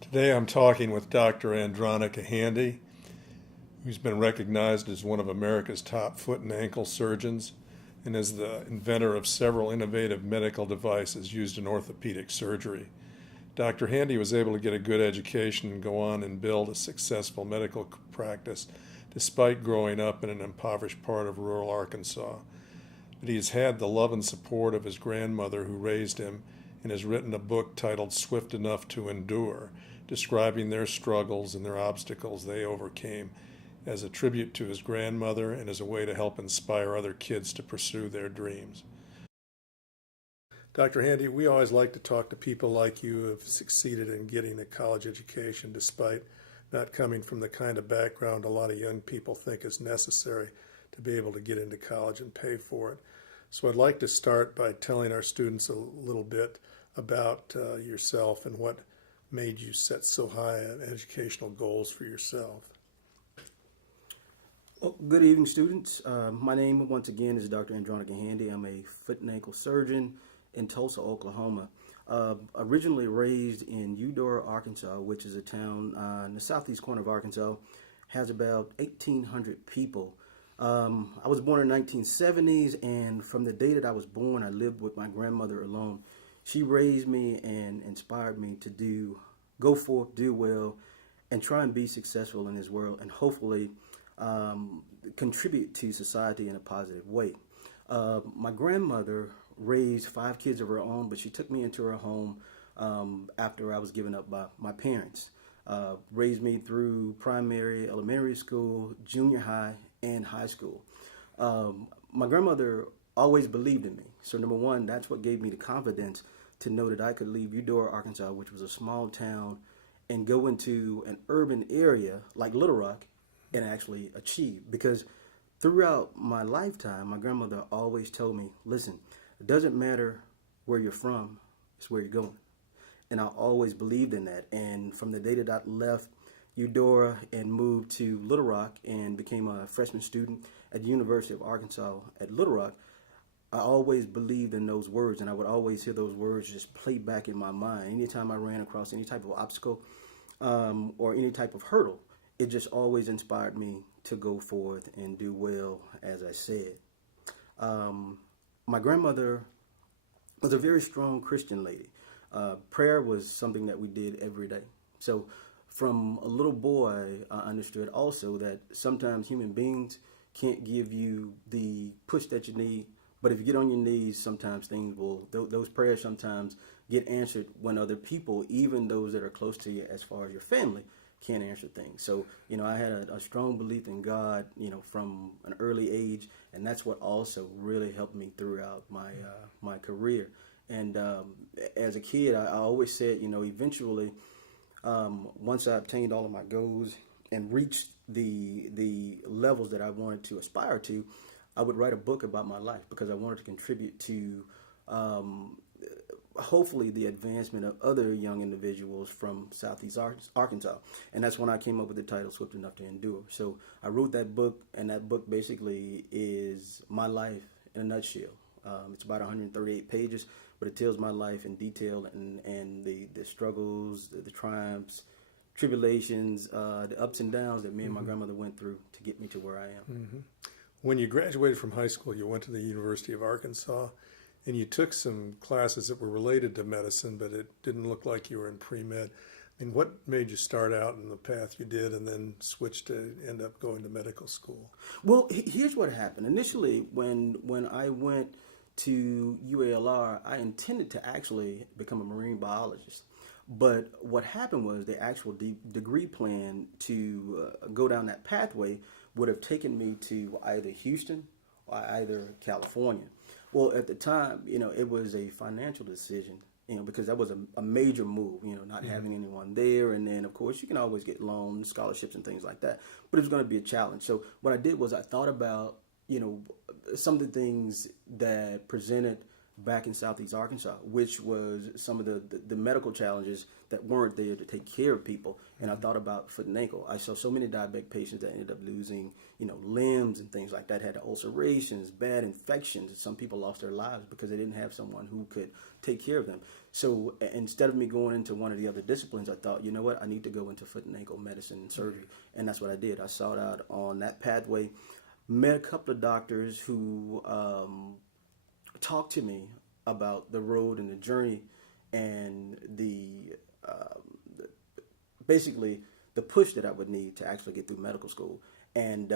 Today I'm talking with Dr. Andronica Handie, who's been recognized as one of America's top foot and ankle surgeons and is the inventor of several innovative medical devices used in orthopedic surgery. Dr. Handie was able to get a good education and go on and build a successful medical practice despite growing up in an impoverished part of rural Arkansas. But he has had the love and support of his grandmother who raised him and has written a book titled Swift Enough to Endure, describing their struggles and their obstacles they overcame as a tribute to his grandmother and as a way to help inspire other kids to pursue their dreams. Dr. Handie, we always like to talk to people like you who have succeeded in getting a college education despite not coming from the kind of background a lot of young people think is necessary to be able to get into college and pay for it. So I'd like to start by telling our students a little bit about yourself and what made you set so high educational goals for yourself. Well, good evening, students. My name, once again, is Dr. Andronica Handie. I'm a foot and ankle surgeon in Tulsa, Oklahoma. Originally raised in Eudora, Arkansas, which is a town in the southeast corner of Arkansas, has about 1,800 people. I was born in the 1970s, and from the day that I was born, I lived with my grandmother alone. She raised me and inspired me to go forth, do well, and try and be successful in this world, and hopefully contribute to society in a positive way. My grandmother raised 5 kids of her own, but she took me into her home after I was given up by my parents. Raised me through primary, elementary school, junior high, and high school. My grandmother always believed in me. So number one, that's what gave me the confidence to know that I could leave Eudora, Arkansas, which was a small town, and go into an urban area like Little Rock and actually achieve. Because throughout my lifetime, my grandmother always told me, listen, it doesn't matter where you're from, it's where you're going. And I always believed in that. And from the day that I left Eudora and moved to Little Rock and became a freshman student at the University of Arkansas at Little Rock, I always believed in those words, and I would always hear those words just play back in my mind. Anytime I ran across any type of obstacle or any type of hurdle, it just always inspired me to go forth and do well, as I said. My grandmother was a very strong Christian lady. Prayer was something that we did every day. So from a little boy, I understood also that sometimes human beings can't give you the push that you need, but if you get on your knees, sometimes those prayers sometimes get answered when other people, even those that are close to you as far as your family, can't answer things. So, I had a strong belief in God, from an early age, and that's what also really helped me throughout my career. And as a kid, I always said, eventually, once I obtained all of my goals and reached the levels that I wanted to aspire to, I would write a book about my life because I wanted to contribute to hopefully the advancement of other young individuals from Southeast Arkansas. And that's when I came up with the title Swift Enough to Endure. So I wrote that book, and that book basically is my life in a nutshell. It's about 138 pages, but it tells my life in detail and the struggles, the triumphs, tribulations, the ups and downs that me and my grandmother went through to get me to where I am. Mm-hmm. When you graduated from high school, you went to the University of Arkansas, and you took some classes that were related to medicine, but it didn't look like you were in pre-med. I mean, what made you start out in the path you did and then switch to end up going to medical school? Well, here's what happened. Initially, when I went to UALR, I intended to actually become a marine biologist. But what happened was the actual degree plan to go down that pathway would have taken me to either Houston or either California. Well, at the time, it was a financial decision, because that was a major move, not having anyone there. And then, of course, you can always get loans, scholarships, and things like that. But it was going to be a challenge. So what I did was I thought about, some of the things that presented back in Southeast Arkansas, which was some of the medical challenges that weren't there to take care of people. And I thought about foot and ankle. I saw so many diabetic patients that ended up losing, limbs and things like that, had ulcerations, bad infections. Some people lost their lives because they didn't have someone who could take care of them. So instead of me going into one of the other disciplines, I thought, you know what, I need to go into foot and ankle medicine and surgery. And that's what I did. I sought out on that pathway, met a couple of doctors who talked to me about the road and the journey and basically the push that I would need to actually get through medical school. And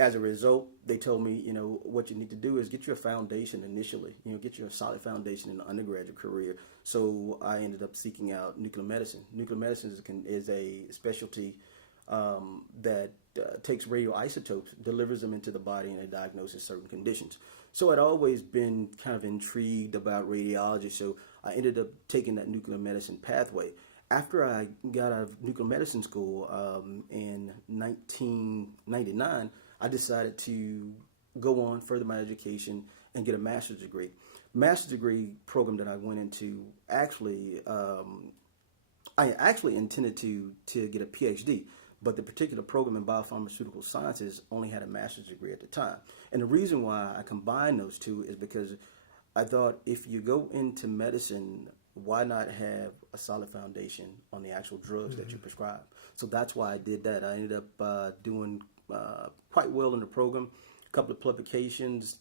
as a result, they told me, you know, what you need to do is get your foundation initially, you know, get your solid foundation in the undergraduate career. So I ended up seeking out nuclear medicine. Nuclear medicine is a specialty that takes radioisotopes, delivers them into the body, and it diagnoses certain conditions. So I'd always been kind of intrigued about radiology, so I ended up taking that nuclear medicine pathway. After I got out of nuclear medicine school in 1999, I decided to go on, further my education, and get a master's degree. Master's degree program that I went into, actually, I actually intended to get a PhD, but the particular program in biopharmaceutical sciences only had a master's degree at the time. And the reason why I combined those two is because I thought if you go into medicine, why not have a solid foundation on the actual drugs that you prescribe? So that's why I did that. I ended up doing quite well in the program, a couple of publications.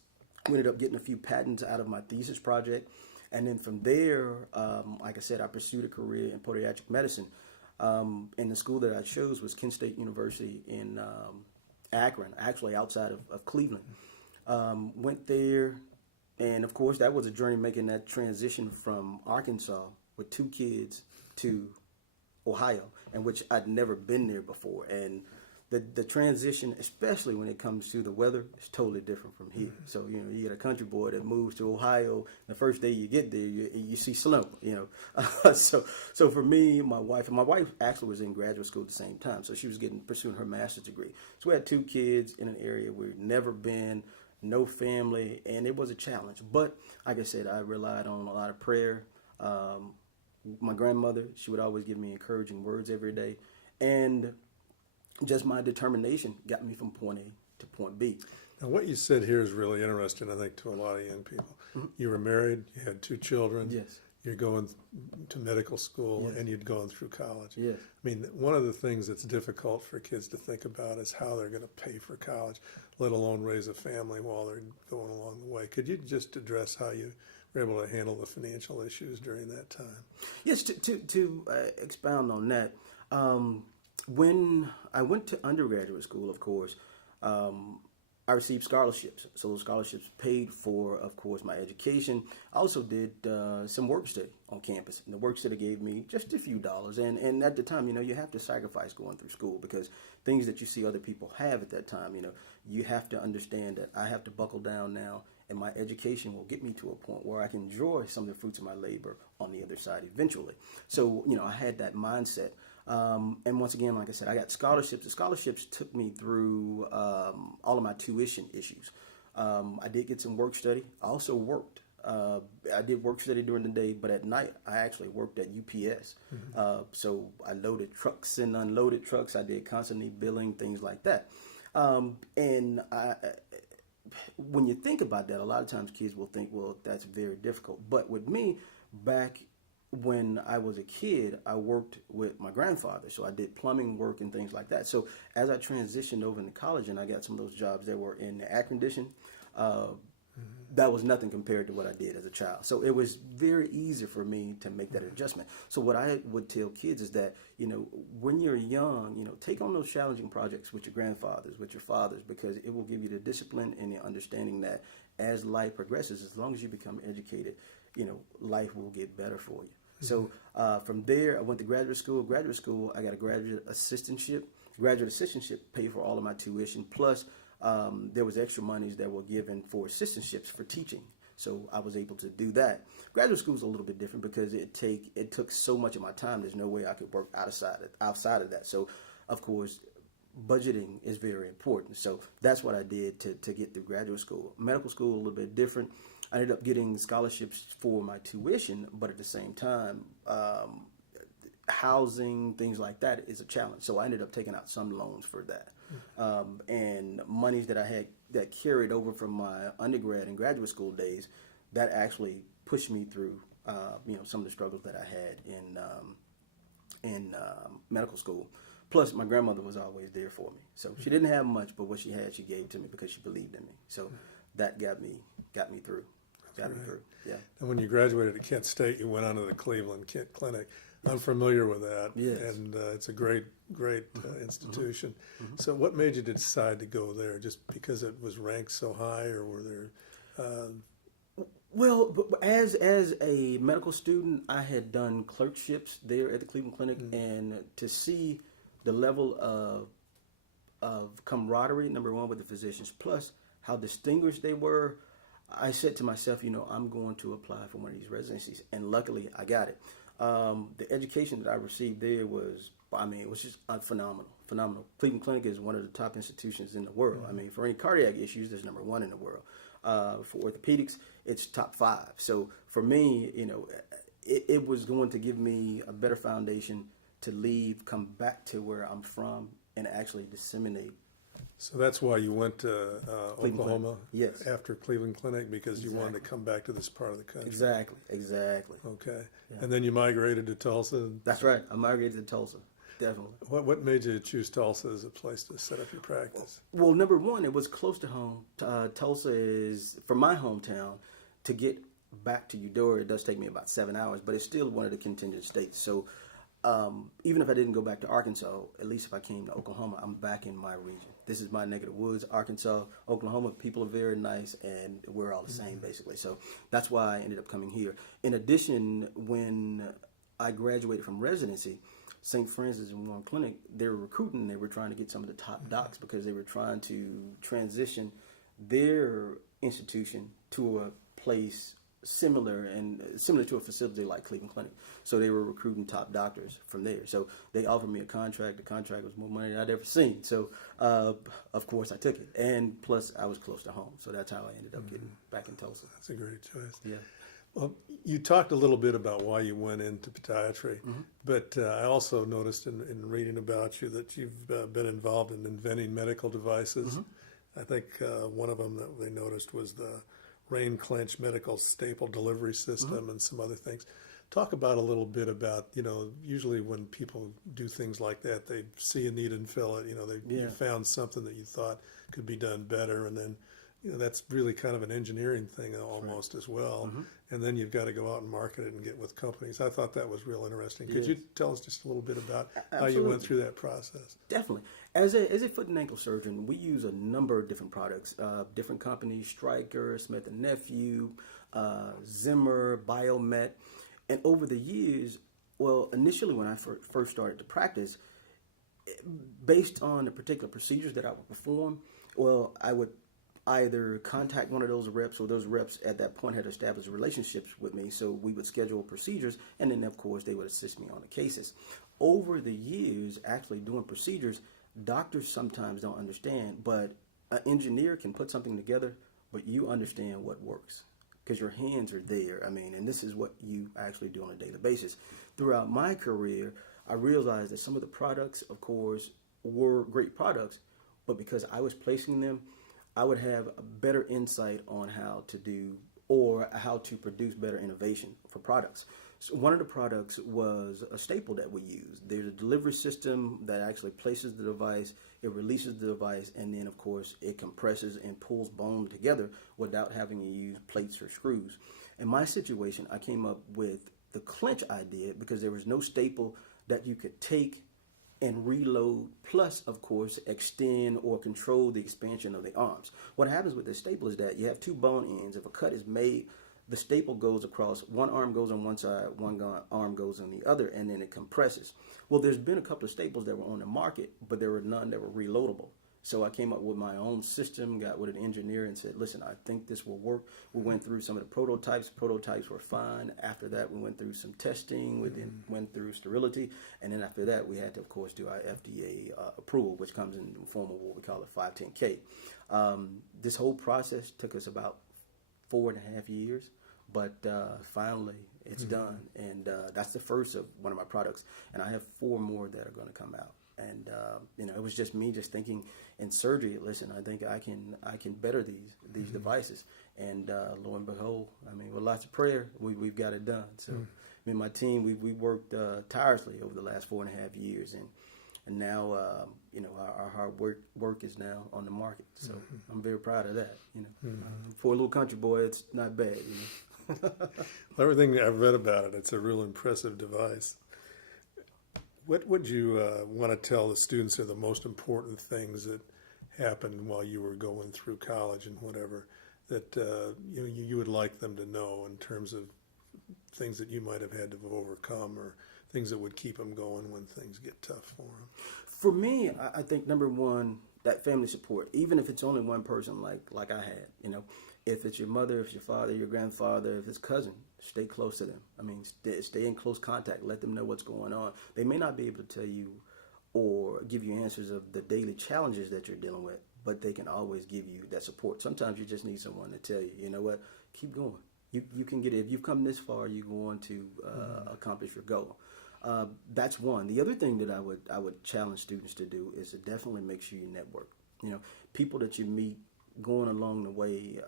We ended up getting a few patents out of my thesis project. And then from there, like I said, I pursued a career in podiatric medicine. And the school that I chose was Kent State University in Akron, actually outside of Cleveland. Went there, and of course that was a journey making that transition from Arkansas with 2 kids to Ohio, in which I'd never been there before. And the transition, especially when it comes to the weather, is totally different from here. So, you know, you get a country boy that moves to Ohio, the first day you get there, you see snow, you know. So for me, my wife actually was in graduate school at the same time, so she was pursuing her master's degree. So we had 2 kids in an area we'd never been, no family, and it was a challenge. But like I said, I relied on a lot of prayer. My grandmother, she would always give me encouraging words every day, and just my determination got me from point A to point B. Now, what you said here is really interesting, I think, to a lot of young people. You were married, you had 2 children. Yes. You're going to medical school, Yes. and you'd gone through college. Yes. I mean, one of the things that's difficult for kids to think about is how they're going to pay for college, let alone raise a family while they're going along the way. Could you just address how you were able to handle the financial issues during that time? Yes, to expound on that, when I went to undergraduate school, of course, I received scholarships. So those scholarships paid for, of course, my education. I also did some work study on campus. And the work study gave me just a few dollars. And at the time, you know, you have to sacrifice going through school because things that you see other people have at that time, you know, you have to understand that I have to buckle down now, and my education will get me to a point where I can enjoy some of the fruits of my labor on the other side eventually. So, you know, I had that mindset. And once again, like I said, I got scholarships. The scholarships took me through all of my tuition issues. I did get some work study. I also worked. I did work study during the day, but at night I actually worked at UPS. So I loaded trucks and unloaded trucks. I did constantly billing, things like that. And when you think about that, a lot of times kids will think, well, that's very difficult. But with me, back when I was a kid, I worked with my grandfather, so I did plumbing work and things like that. So as I transitioned over into college and I got some of those jobs that were in the air conditioning, that was nothing compared to what I did as a child. So it was very easy for me to make that adjustment. So what I would tell kids is that, you know, when you're young, you know, take on those challenging projects with your grandfathers, with your fathers, because it will give you the discipline and the understanding that as life progresses, as long as you become educated, you know, life will get better for you. So from there, I went to graduate school. Graduate school, I got a graduate assistantship. Graduate assistantship paid for all of my tuition. Plus, there was extra monies that were given for assistantships for teaching. So I was able to do that. Graduate school is a little bit different because it took so much of my time. There's no way I could work outside of that. So, of course, budgeting is very important. So that's what I did to get through graduate school. Medical school, a little bit different. I ended up getting scholarships for my tuition, but at the same time, housing, things like that is a challenge. So I ended up taking out some loans for that. And monies that I had that carried over from my undergrad and graduate school days, that actually pushed me through some of the struggles that I had in medical school. Plus, my grandmother was always there for me. So she didn't have much, but what she had, she gave to me because she believed in me. So that got me through. Got me through. Yeah. And when you graduated at Kent State, you went on to the Cleveland Kent Clinic. I'm familiar with that, Yes. and it's a great institution. So what made you decide to go there? Just because it was ranked so high, or were there... Well, as a medical student, I had done clerkships there at the Cleveland Clinic, and to see the level of camaraderie, number one, with the physicians, plus how distinguished they were, I said to myself, I'm going to apply for one of these residencies, and luckily I got it. The education that I received there was just phenomenal. Cleveland Clinic is one of the top institutions in the world. For any cardiac issues, there's number one in the world. For orthopedics, it's top 5. So for me, it was going to give me a better foundation to leave, come back to where I'm from, and actually disseminate. So that's why you went to Oklahoma Yes. after Cleveland Clinic, because you wanted to come back to this part of the country. Exactly. Okay. Yeah. And then you migrated to Tulsa. That's right. I migrated to Tulsa. Definitely. What made you choose Tulsa as a place to set up your practice? Well, number one, it was close to home. Tulsa is, from my hometown, to get back to Eudora, it does take me about 7 hours, but it's still one of the contingent states. So even if I didn't go back to Arkansas, at least if I came to Oklahoma, I'm back in my region. This is my neck of the woods. Arkansas, Oklahoma, people are very nice, and we're all the same, basically. So that's why I ended up coming here. In addition, when I graduated from residency, St. Francis and Warren Clinic, they were recruiting. They were trying to get some of the top docs because they were trying to transition their institution to a place similar to a facility like Cleveland Clinic. So they were recruiting top doctors from there. So they offered me a contract. The contract was more money than I'd ever seen. So of course I took it, and plus I was close to home. So that's how I ended up getting back in Tulsa. That's a great choice. Yeah. Well, you talked a little bit about why you went into podiatry, but I also noticed in reading about you that you've been involved in inventing medical devices. I think one of them that they noticed was the rain clench medical staple delivery system and some other things. Talk about a little bit about, usually when people do things like that, they see a need and fill it. You found something that you thought could be done better, and then that's really kind of an engineering thing almost as well. And then you've got to go out and market it and get with companies. I thought that was real interesting. Could you tell us just a little bit about how you went through that process? Definitely. As a foot and ankle surgeon, we use a number of different products, different companies, Stryker, Smith & Nephew, Zimmer, Biomet. And over the years, well, initially when I first started to practice, based on the particular procedures that I would perform, well, I would either contact one of those reps, or those reps at that point had established relationships with me, so we would schedule procedures, and then of course they would assist me on the cases. Over the years, actually doing procedures, doctors sometimes don't understand, but an engineer can put something together, but you understand what works because your hands are there. And this is what you actually do on a daily basis. Throughout my career, I realized that some of the products, of course, were great products, but because I was placing them, I would have a better insight on how to do or how to produce better innovation for products. So one of the products was a staple that we use. There's a delivery system that actually places the device, it releases the device, and then of course it compresses and pulls bone together without having to use plates or screws. In my situation, I came up with the clinch idea because there was no staple that you could take and reload, plus, of course, extend or control the expansion of the arms. What happens with the staple is that you have two bone ends. If a cut is made, the staple goes across, one arm goes on one side, one arm goes on the other, and then it compresses. Well, there's been a couple of staples that were on the market, but there were none that were reloadable. So I came up with my own system, got with an engineer and said, listen, I think this will work. We went through some of the prototypes. Prototypes were fine. After that, we went through some testing. We then went through sterility. And then after that, we had to, of course, do our FDA approval, which comes in the form of what we call a 510K. This whole process took us about 4.5 years. But finally, it's done. And that's the first of one of my products. And I have 4 more that are going to come out. And it was just me just thinking in surgery. Listen, I think I can better these devices. And lo and behold, I mean, with lots of prayer, we've got it done. So, I mean, my team, we worked tirelessly over the last 4.5 years, and now, our hard work is now on the market. So I'm very proud of that. For a little country boy, it's not bad. Everything I've read about it, it's a real impressive device. What would you want to tell the students are the most important things that happened while you were going through college and whatever that you would like them to know in terms of things that you might have had to overcome or things that would keep them going when things get tough for them? For me, I think number one, that family support, even if it's only one person like I had, if it's your mother, if it's your father, your grandfather, if it's cousin, stay close to them. I mean, stay in close contact. Let them know what's going on. They may not be able to tell you or give you answers of the daily challenges that you're dealing with, but they can always give you that support. Sometimes you just need someone to tell you, you know what, keep going. You can get it. If you've come this far, you're going to accomplish your goal. That's one. The other thing that I would challenge students to do is to definitely make sure you network. People that you meet going along the way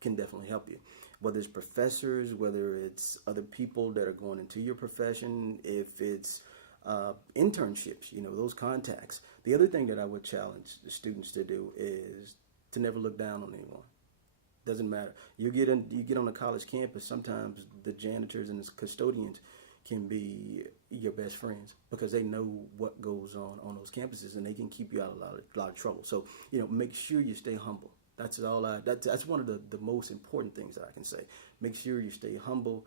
can definitely help you. Whether it's professors, whether it's other people that are going into your profession, if it's internships, those contacts. The other thing that I would challenge the students to do is to never look down on anyone. Doesn't matter. You get on a college campus, sometimes the janitors and the custodians can be your best friends because they know what goes on those campuses and they can keep you out of a lot of trouble. So, make sure you stay humble. That's one of the most important things that I can say. Make sure you stay humble.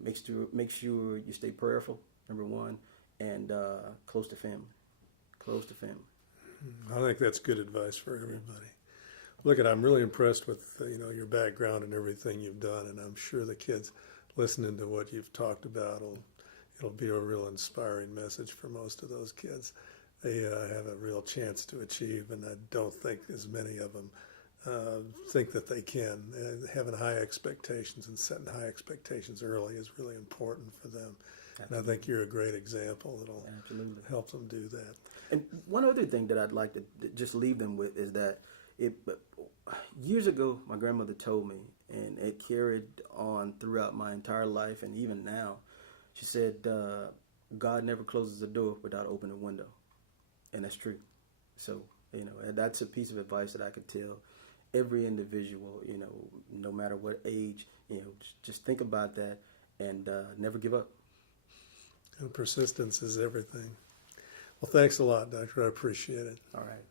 Make sure you stay prayerful, number one, and close to family. Close to family. I think that's good advice for everybody. Look, I'm really impressed with your background and everything you've done, and I'm sure the kids listening to what you've talked about it'll be a real inspiring message for most of those kids. They have a real chance to achieve, and I don't think as many of them think that they can. Having high expectations and setting high expectations early is really important for them. Absolutely. And I think you're a great example that'll Absolutely. Help them do that. And one other thing that I'd like to just leave them with is that years ago, my grandmother told me, and it carried on throughout my entire life and even now. She said, God never closes a door without opening a window. And that's true. So, and that's a piece of advice that I could tell every individual, no matter what age, just think about that and never give up. And persistence is everything. Well, thanks a lot, Doctor. I appreciate it. All right.